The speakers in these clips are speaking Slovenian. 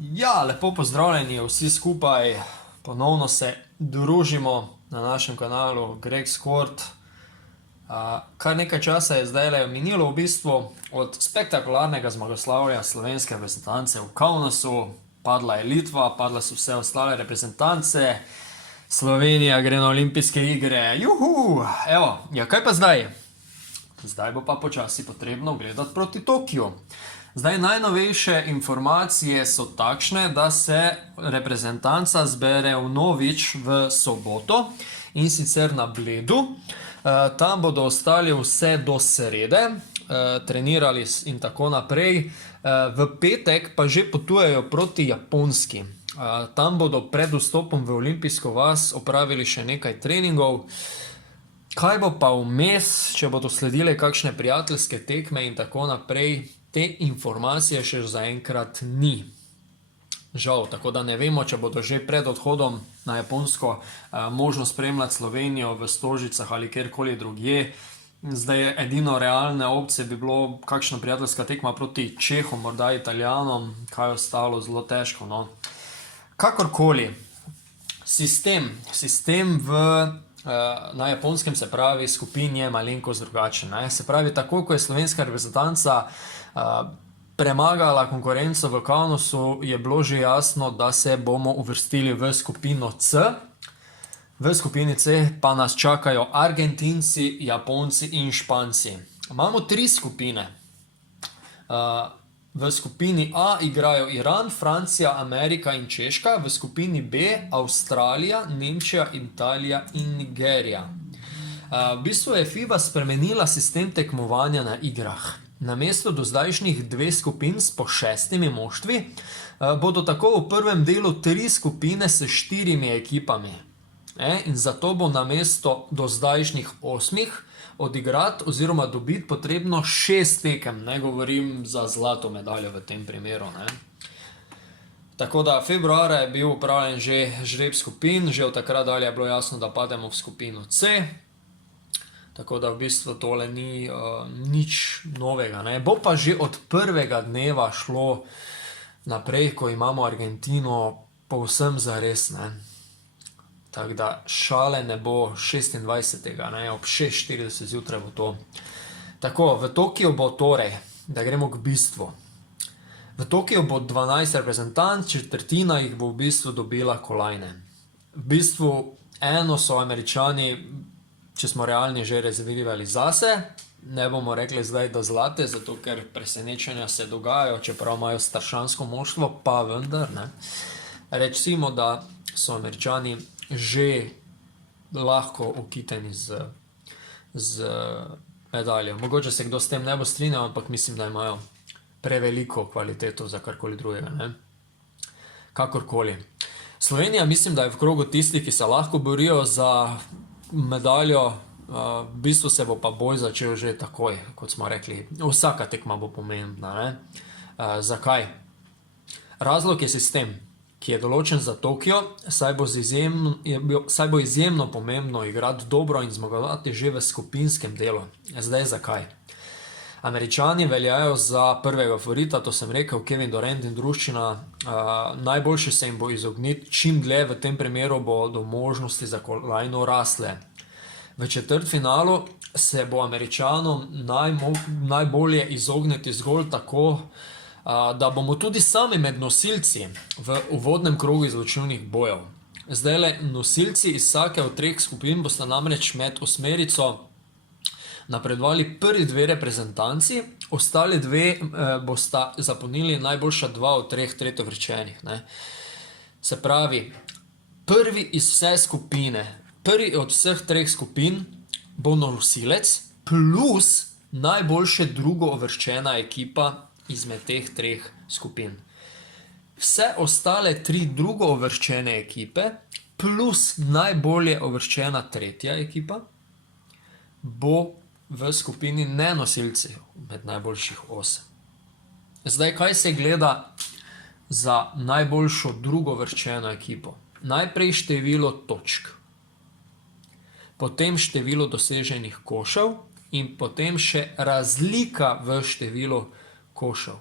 Ja, lepo pozdravljeni vsi skupaj. Ponovno se družimo na našem kanalu Greg Skort. Kar nekaj časa je zdaj minilo v bistvu od spektakularnega zmagoslavja slovenske reprezentance v Kaunasu. Padla je Litva, padla so vse ostale reprezentance. Slovenija gre na olimpijske igre. Juhu! Evo, ja, kaj pa zdaj? Zdaj bo pa počasi potrebno gledati proti Tokiju. Zdaj, najnovejše informacije so takšne, da se reprezentanca zbere vnovič v soboto in sicer na Bledu. Tam bodo ostali vse do srede, trenirali in tako naprej. V petek pa že potujejo proti Japonski. Tam bodo pred vstopom v olimpijsko vas opravili še nekaj treningov. Kaj bo pa vmes, če bodo sledile kakšne prijateljske tekme in tako naprej, te informacije še zaenkrat ni. Žal, tako da ne vemo, če bodo že pred odhodom na Japonsko možno spremljati Slovenijo v Stožicah ali kjerkoli drugje. Zdaj, edino realne opcije bi bilo kakšna prijateljska tekma proti Čehom, morda Italijanom, kaj ostalo zelo težko, no. Kakorkoli, sistem na Japonskem, se pravi, skupin je malenkost drugačen, ne. Se pravi, tako ko je slovenska reprezentanca premagala konkurenco v Kaunasu, je bilo že jasno, da se bomo uvrstili v skupino C. V skupini C pa nas čakajo Argentinci, Japonci in Španci. Imamo 3 skupine. V skupini A igrajo Iran, Francija, Amerika in Češka. V skupini B Avstralija, Nemčija, Italija in Nigerija. V bistvu je FIBA spremenila sistem tekmovanja na igrah. Namesto do zdajšnjih 2 skupin s po 6 moštvi, bodo tako v prvem delu 3 skupine s 4 ekipami. In zato bo namesto do zdajšnjih 8 odigrati oziroma dobiti potrebno 6 tekem. Ne govorim za zlato medaljo v tem primeru, ne. Tako da februarja je bil upravljen že žreb skupin, že od takrat dalje je bilo jasno, da pademo v skupino C. Tako da v bistvu tole ni nič novega, ne. Bo pa že od prvega dneva šlo naprej, ko imamo Argentino, povsem zares, ne. Tako da šale ne bo 26. ne, ob 6:40 zjutraj bo to. Tako, v Tokiju bo torej, da gremo k bistvu. V Tokiju bo 12 reprezentanc, četrtina jih bo v bistvu dobila kolajne. V bistvu eno so Američani, če smo realni, že rezervirali zase. Ne bomo rekli zdaj, da zlate, zato ker presenečenja se dogajajo, čeprav imajo staršansko moštvo, pa vendar, ne. Recimo, da so Američani že lahko okiteni z medaljo. Mogoče se kdo s tem ne bo strinjal, ampak mislim, da imajo preveliko kvaliteto za karkoli drugega, ne. Kakorkoli. Slovenija mislim, da je v krogu tistih, ki se lahko borijo za medaljo. V bistvu se bo pa boj začel že takoj, kot smo rekli. Vsaka tekma bo pomembna, ne. Zakaj? Razlog je sistem, ki je določen za Tokio, saj bo izjemno pomembno igrati dobro in zmagovati že v skupinskem delu. Zdaj, zakaj? Američani veljajo za prvega favorita, to sem rekel, Kevin Durant in druščina. Najboljše se jim bo izogniti čim dlje, v tem primeru bodo možnosti za kolajno rasle. V četrtfinalu se bo Američanom najbolje izogniti zgolj tako, da bomo tudi sami med nosilci v uvodnem krogu izločilnih bojev. Zdajle, nosilci iz vsake od 3 skupin bosta namreč med osmerico napredovali prvi 2 reprezentanci, ostali 2 bosta zapolnili najboljša 2 od 3 tretjeuvrščenih, ne. Se pravi, prvi iz vse skupine, prvi od vseh 3 skupin bo nosilec plus najboljše drugouvrščena ekipa izmed teh 3 skupin. Vse ostale 3 drugouvrščene ekipe plus najbolje uvrščena 3. ekipa bo v skupini nenosilcev med najboljših 8. Zdaj, kaj se gleda za najboljšo drugouvrščeno ekipo? Najprej število točk, potem število doseženih košev in potem še razlika v številu košev.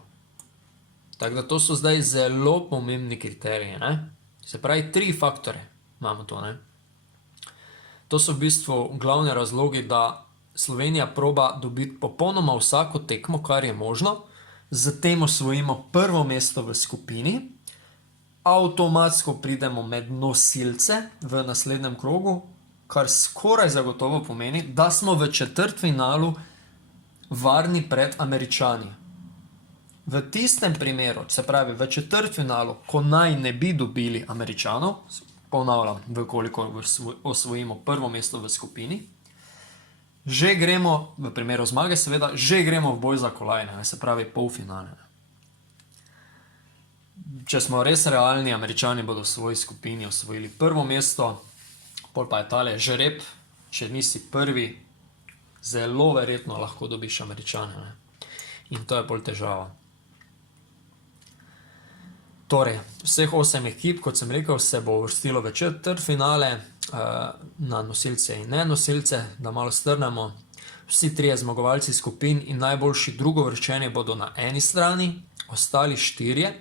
Tako da to so zdaj zelo pomembni kriteriji, ne? Se pravi, 3 faktore imamo to, ne? To so v bistvu glavni razlogi, da Slovenija proba dobiti popolnoma vsako tekmo, kar je možno, z tem osvojimo prvo mesto v skupini, avtomatsko pridemo med nosilce v naslednjem krogu, kar skoraj zagotovo pomeni, da smo v četrtfinalu varni pred Američani. V tistem primeru, se pravi v četrtfinalu, ko naj ne bi dobili Američanov, ponavljam, vkolikor osvojimo prvo mesto v skupini, že gremo, v primeru zmage seveda, že gremo v boj za kolajne, se pravi polfinale. Če smo res realni, Američani bodo v svoji skupini osvojili prvo mesto, pol pa je tale žreb, če nisi prvi, zelo verjetno lahko dobiš Američane, ne? In to je pol težava. Torej, vseh 8 ekip, kot sem rekel, se bo uvrstilo v četrtfinale, na nosilce in nenosilce, da malo strnemo. Vsi 3 zmagovalci skupin in najboljši drugovrščeni bodo na eni strani, ostali 4,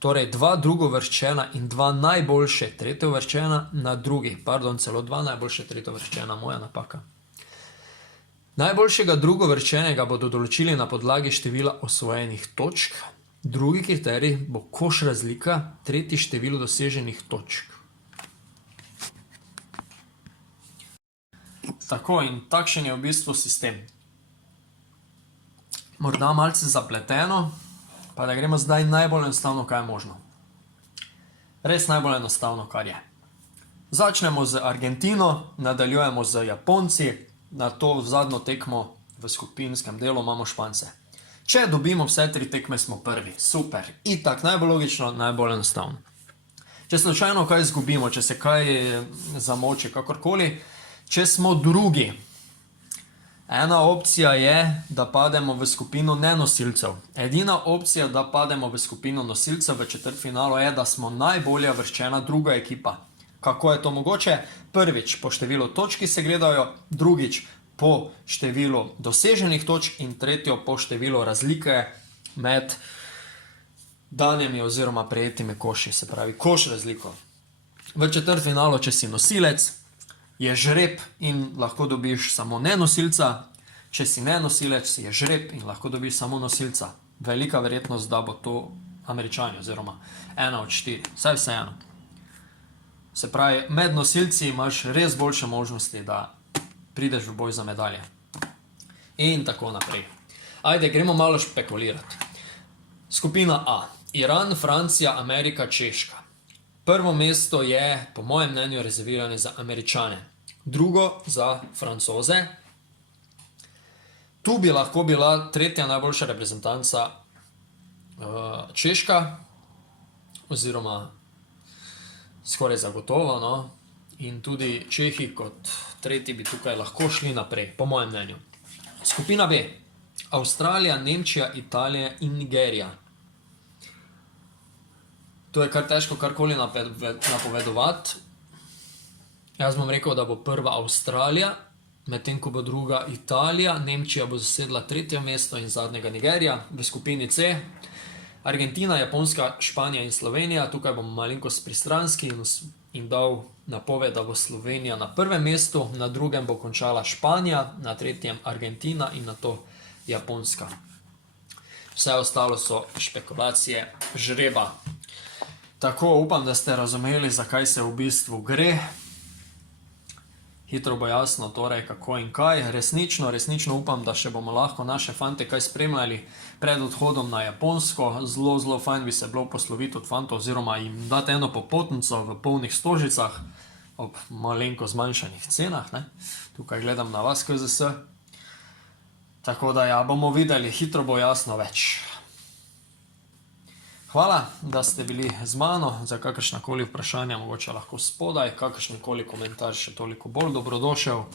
torej 2 drugovrščena in 2 najboljše tretjeuvrščena na drugi, celo 2 najboljše tretjeuvrščena, moja napaka. Najboljšega drugovrščenega bodo določili na podlagi števila osvojenih točk, drugi kriterij bo koš razlika, tretji število doseženih točk. Tako, in takšen je v bistvu sistem. Morda malce zapleteno, pa da gremo zdaj najbolj enostavno, kaj je možno. Res najbolj enostavno, kar je. Začnemo z Argentino, nadaljujemo z Japonci, na to zadnjo tekmo v skupinskem delu imamo Špance. Če dobimo vse 3 tekme, smo prvi. Super. Itak, najbolj logično, najbolj enostavno. Če slučajno kaj izgubimo, če se kaj zamoči, kakorkoli, če smo drugi, ena opcija je, da pademo v skupino nenosilcev. Edina opcija, da pademo v skupino nosilcev v četrtfinalu, je, da smo najbolje uvrščena druga ekipa. Kako je to mogoče? Prvič, po številu točk, ki se gledajo, drugič, po številu doseženih točk in tretjo, po številu razlike med danimi oziroma prejetimi koši, se pravi koš razliko. V četrtfinalu, če si nosilec, je žreb in lahko dobiš samo nenosilca, če si nenosilec, je žreb in lahko dobiš samo nosilca. Velika verjetnost, da bo to Američani oziroma 1 od 4, vseeno. Se pravi, med nosilci imaš res boljše možnosti, da prideš v boj za medalje. In tako naprej. Ajde, gremo malo špekulirati. Skupina A. Iran, Francija, Amerika, Češka. Prvo mesto je, po mojem mnenju, rezervirano za Američane. Drugo za Francoze. Tu bi lahko bila tretja najboljša reprezentanca Češka, oziroma skoraj zagotovo, no. In tudi Čehi kot tretji bi tukaj lahko šli naprej, po mojem mnenju. Skupina B. Avstralija, Nemčija, Italija in Nigerija. To je kar težko karkoli napovedovati. Jaz bom rekel, da bo prva Avstralija, medtem ko bo druga Italija, Nemčija bo zasedla tretje mesto in zadnjega Nigerija. V skupini C Argentina, Japonska, Španija in Slovenija. Tukaj bom malenkost pristranski in dal napoved, da bo Slovenija na prvem mestu, na drugem bo končala Španija, na tretjem Argentina in nato Japonska. Vse ostalo so špekulacije žreba. Tako, upam, da ste razumeli, zakaj se v bistvu gre. Hitro bo jasno, torej, kako in kaj. Resnično upam, da še bomo lahko naše fante kaj spremljali pred odhodom na Japonsko. Zelo fajn bi se bilo posloviti od fantov oziroma jim dati eno popotnico v polnih stožicah ob malenko zmanjšanih cenah, ne. Tukaj gledam na vas, KZS. Tako da ja, bomo videli, hitro bo jasno več. Hvala, da ste bili z mano. Za kakršnakoli vprašanja mogoče lahko spodaj, kakršnikoli komentar še toliko bolj dobrodošel.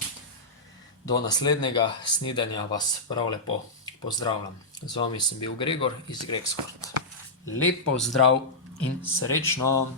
Do naslednjega snidenja vas prav lepo pozdravljam. Z vami sem bil Gregor iz Gregsport. Lep pozdrav in srečno!